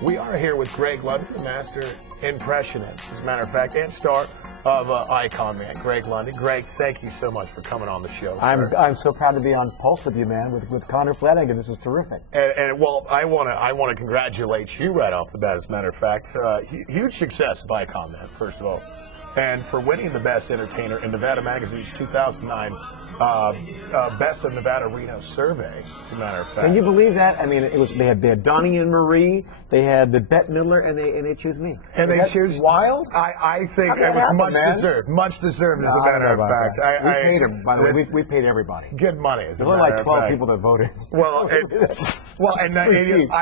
We are here with Greg London, the master impressionist, as a matter of fact, and star of Iconman, Greg London. Greg, thank you so much for coming on the show, sir. I'm so proud to be on Pulse with you, man, with Connor Flanagan. This is terrific. Well, I want to congratulate you right off the bat, as a matter of fact. Huge success of Iconman, first of all. And for winning the Best Entertainer in Nevada Magazine's 2009 Best of Nevada Reno survey, as a matter of fact. Can you believe that? I mean, they had Donnie and Marie, they had the Bette Midler, and they choose me. And they choose wild. I think it was much deserved, as a matter of fact. We paid them, by the way. We paid everybody. Good money, as a matter of fact. There were like 12 people that voted. Well,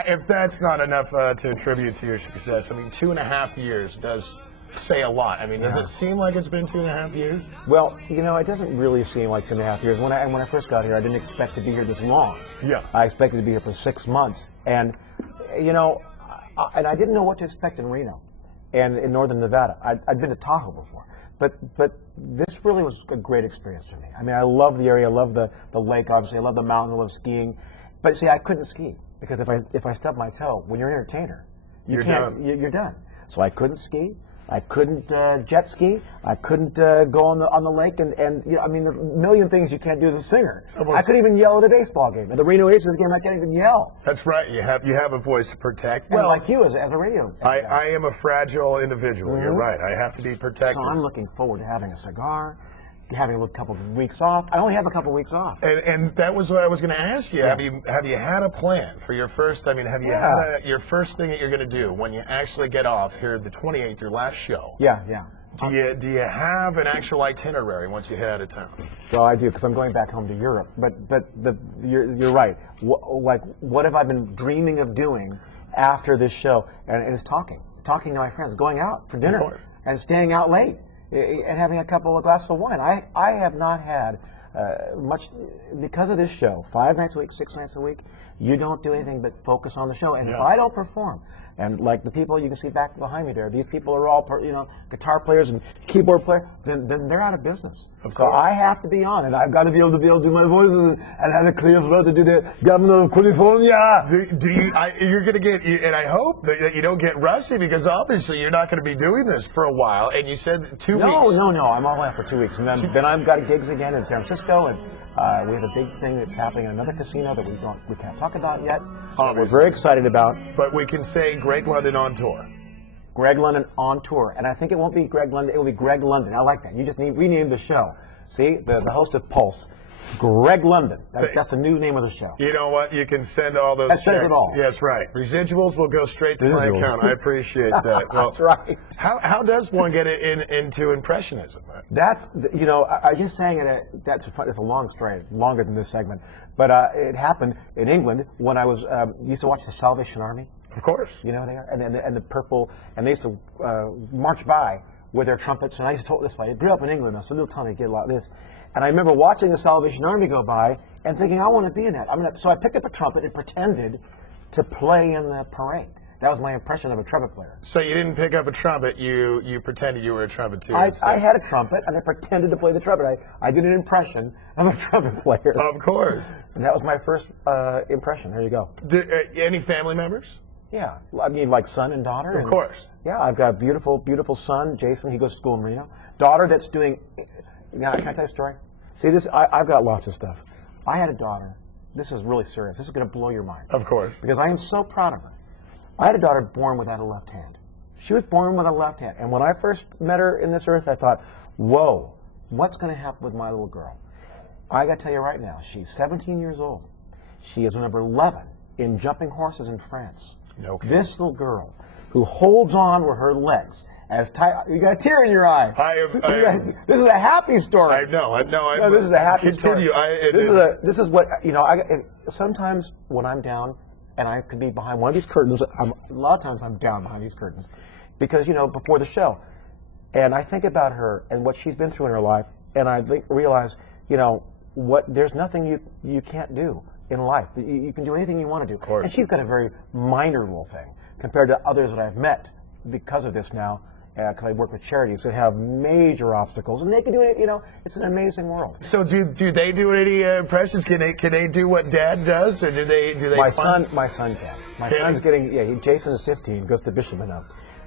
if that's not enough to attribute to your success, I mean, 2.5 years does say a lot. I mean, does it seem like it's been 2.5 years? Well, you know, it doesn't really seem like 2.5 years. When I first got here, I didn't expect to be here this long. Yeah. I expected to be here for 6 months, and you know, I didn't know what to expect in Reno, and in northern Nevada. I'd been to Tahoe before, but this really was a great experience for me. I mean, I love the area, I love the lake. Obviously, I love the mountains, I love skiing. But see, I couldn't ski because if I stubbed my toe, when you're an entertainer, you're done. So I couldn't ski. I couldn't jet ski. I couldn't go on the lake, and you know, I mean, there's a million things you can't do as a singer. I couldn't even yell at a baseball game. At the Reno Aces game, I can't even yell. That's right. You have a voice to protect. Well, like you as a radio. I am a fragile individual. You're right. I have to be protected. So I'm looking forward to having a cigar, having a couple of weeks off. I only have a couple of weeks off. And that was what I was going to ask you. Yeah. Have you had a plan for your first? I mean, have you had your first thing that you're going to do when you actually get off here, the 28th, your last show? Yeah. Do you have an actual itinerary once you head out of town? Well, I do, because I'm going back home to Europe. But you're right. What have I been dreaming of doing after this show? And it's talking to my friends, going out for dinner, and staying out late, and having a couple of glasses of wine. I have not had much, because of this show, 5 nights a week, 6 nights a week. You don't do anything but focus on the show. And if I don't perform, and like the people you can see back behind me there, these people are all, you know, guitar players and keyboard players, then they're out of business. So I have to be on, and I've got to be able to do my voices and have a clear throat to do the Governor of California. You're going to get, and I hope that you don't get rusty, because obviously you're not going to be doing this for a while. And you said 2 weeks. No, I'm all out for 2 weeks, and then I've got gigs again in San Francisco, and we have a big thing that's happening in another casino that we can't talk about yet. We're very excited about. But we can say Greg London on tour. Greg London on tour, and I think it won't be Greg London. It will be Greg London. I like that. You just rename the show. See, the host of Pulse, Greg London. That's the new name of the show. You know what? You can send all those. That says it all. Yes, right. Residuals will go straight to my account. I appreciate that. Well, that's right. How does one get into impressionism? That's, you know, I was just saying it's a long story, longer than this segment, but it happened in England when I was used to watch the Salvation Army. Of course. You know, and the purple, and they used to march by with their trumpets, and I used to talk this way. I grew up in England, so a little tiny kid like this, and I remember watching the Salvation Army go by and thinking, I want to be in that. So I picked up a trumpet and pretended to play in the parade. That was my impression of a trumpet player. So you didn't pick up a trumpet, you pretended you were a trumpeter. I had a trumpet, and I pretended to play the trumpet. I did an impression of a trumpet player. Of course. And that was my first impression. There you go. Any family members? Yeah. I mean, like son and daughter. Of course. Yeah, I've got a beautiful, beautiful son, Jason. He goes to school in Reno. Daughter that's doing, can I tell you a story? See, I've got lots of stuff. I had a daughter. This is really serious. This is going to blow your mind. Of course. Because I am so proud of her. I had a daughter born without a left hand. She was born with a left hand. And when I first met her in this earth, I thought, whoa, what's going to happen with my little girl? I got to tell you right now, she's 17 years old. She is number 11 in jumping horses in France. No kidding. This little girl who holds on with her legs as tight. You got a tear in your eye. This is a happy story. I know. This is a happy story. This is what, you know, sometimes when I'm down, and I could be behind one of these curtains. A lot of times I'm down behind these curtains because, you know, before the show. And I think about her and what she's been through in her life, and I realize, you know, there's nothing you can't do in life. You can do anything you want to do. Of course. And she's got a very minor little thing compared to others that I've met because of this now because I work with charities that have major obstacles, and they can do it. You know, it's an amazing world. So do they do any impressions? Can they do what Dad does, or do they? My son can. My son's getting. Yeah, Jason is 15, goes to Bishop Minot.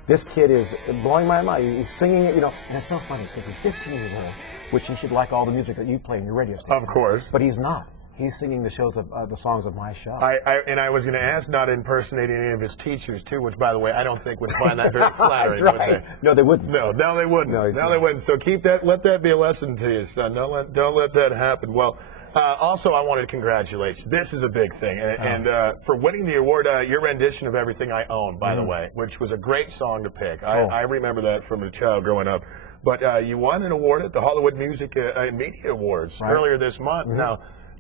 This kid is blowing my mind. He's singing it, you know, and it's so funny because he's 15 years old, which he should like all the music that you play in your radio station. Of course. But he's not. He's singing the songs of my show. I was going to ask, not impersonating any of his teachers too, which, by the way, I don't think would find that very flattering. That's right. No, they wouldn't. No, they wouldn't. No, they wouldn't. So let that be a lesson to you, son. Don't let that happen. Well, also, I wanted to congratulate you. This is a big thing, and for winning the award, your rendition of "Everything I Own," by the way, which was a great song to pick. I remember that from a child growing up. But you won an award at the Hollywood Music and Media Awards earlier this month.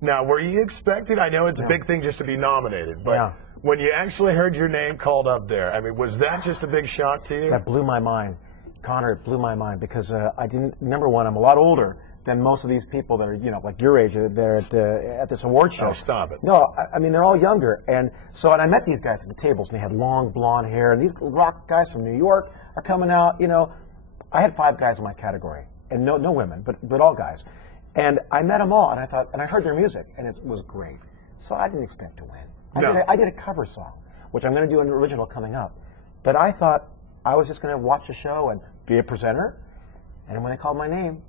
Now, were you expected? I know it's a big thing just to be nominated, but when you actually heard your name called up there, I mean, was that just a big shock to you? That blew my mind. Connor, it blew my mind because I didn't. Number one, I'm a lot older than most of these people that are, you know, like your age. They're at this award show. Oh, stop it. No, I mean they're all younger, and I met these guys at the tables, and they had long blonde hair, and these rock guys from New York are coming out. You know, I had 5 guys in my category, and no women, but all guys. And I met them all, and I thought, and I heard their music, and it was great. So I didn't expect to win. I did a cover song, which I'm going to do an original coming up. But I thought I was just going to watch the show and be a presenter. And when they called my name,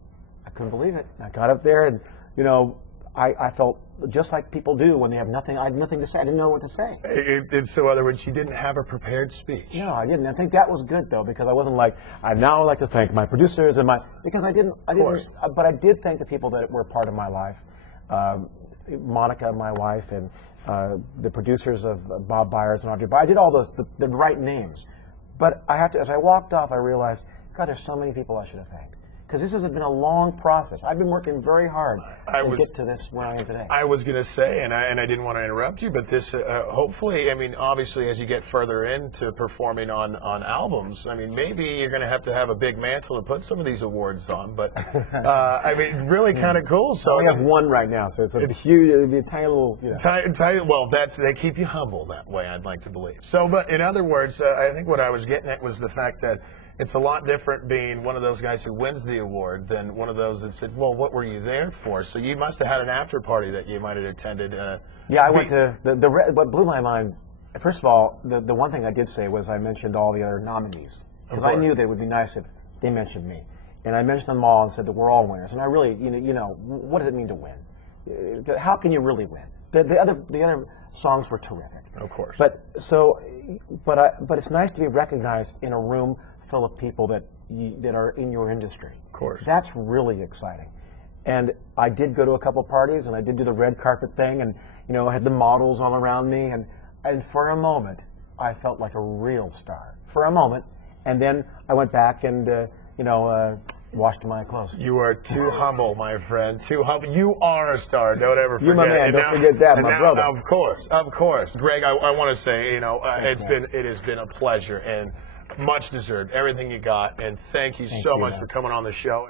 I couldn't believe it. I got up there, and you know, I felt just like people do when they have nothing. I had nothing to say. I didn't know what to say. So, in other words, you didn't have a prepared speech. No, I didn't. I think that was good though, because I wasn't like, I now would like to thank my producers and because I didn't. But I did thank the people that were part of my life, Monica, my wife, and the producers of Bob Byers and Audrey. But I did all those the right names. But I had to. As I walked off, I realized, God, there's so many people I should have thanked. Because this has been a long process. I've been working very hard to get to this where I am today. I was going to say, and I didn't want to interrupt you, but this hopefully, I mean, obviously, as you get further into performing on albums, I mean, maybe you're going to have a big mantle to put some of these awards on. But I mean, it's really kind of cool. So we have one right now, so it's huge. It'll be a tiny little, you know. Well, they keep you humble that way, I'd like to believe. So, but in other words, I think what I was getting at was the fact that it's a lot different being one of those guys who wins the award than one of those that said, well, what were you there for? So you must have had an after party that you might have attended. Yeah, I went to, what blew my mind, first of all, the one thing I did say was I mentioned all the other nominees. Because I knew that it would be nice if they mentioned me. And I mentioned them all and said that we're all winners. And I really, you know, what does it mean to win? How can you really win? The other songs were terrific. Of course. But it's nice to be recognized in a room full of people that are in your industry. Of course. That's really exciting. And I did go to a couple parties, and I did do the red carpet thing, and you know, I had the models all around me, and for a moment, I felt like a real star. For a moment, and then I went back and washed my clothes. You are too humble, my friend. Too humble. You are a star. Don't ever forget. You're my man. Don't forget that, my brother. Of course. Greg, I want to say, you know, it has been a pleasure and much deserved. Everything you got, and thank you so much for coming on the show.